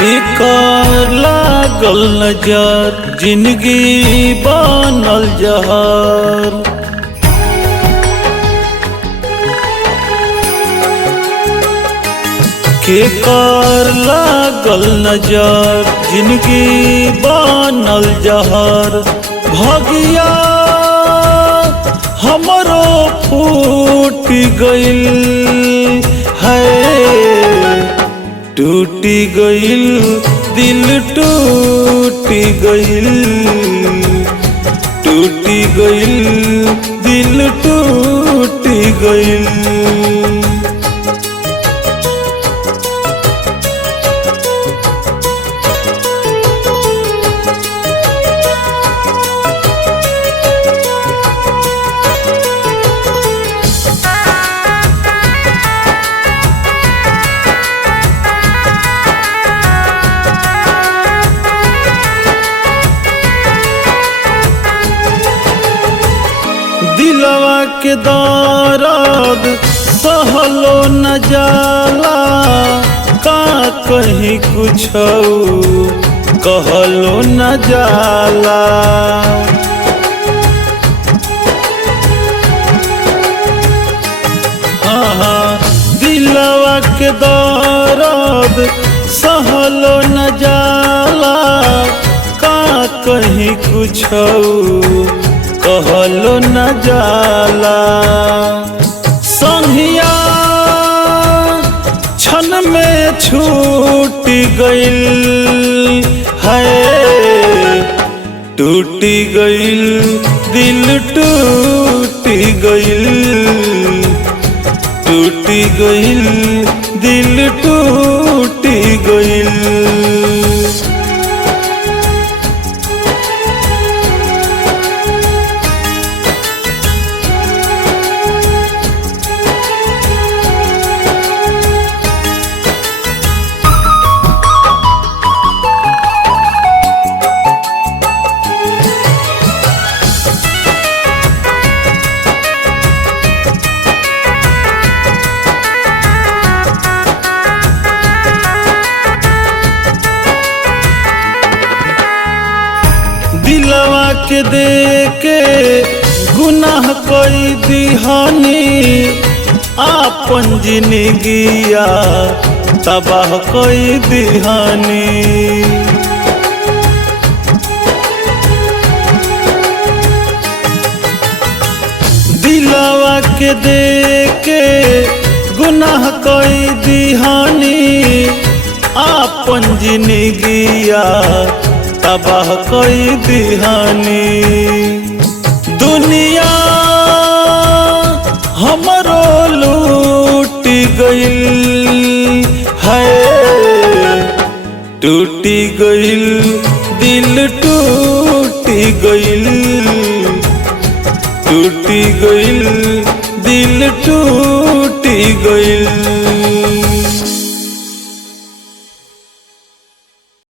बेकार लागल नजर जिंदगी बनल जहर। बेकार लागल नजर जिंदगी बनल जहर। भगिया हमरो फूट गइल है, टूटी गइल दिल टूटी गइल, टूटी गइल दिल टूटी गइल। दिलवा के दर्द सहलो न जाला, का कहीं कुछ कहलो न जाला। हाँ, दिलवा के दर्द सहलो न जाला, का कहीं कुछ कहलो न जाला। संहिया क्षण में छूट गइल है, टूटी गइल दिल टूटी गइल, टूटी गइल दिल टूटी गइल। दिलवा के देके गुनाह कोई दिहानी, आपन जिंदगिया तबाह कोई दिहानी। दिलवा के देके गुनाह कोई दिहानी, आपन जिंदगिया तबाह कोई दिहानी। दुनिया हमरो लूट गइल है, टूटी गइल दिल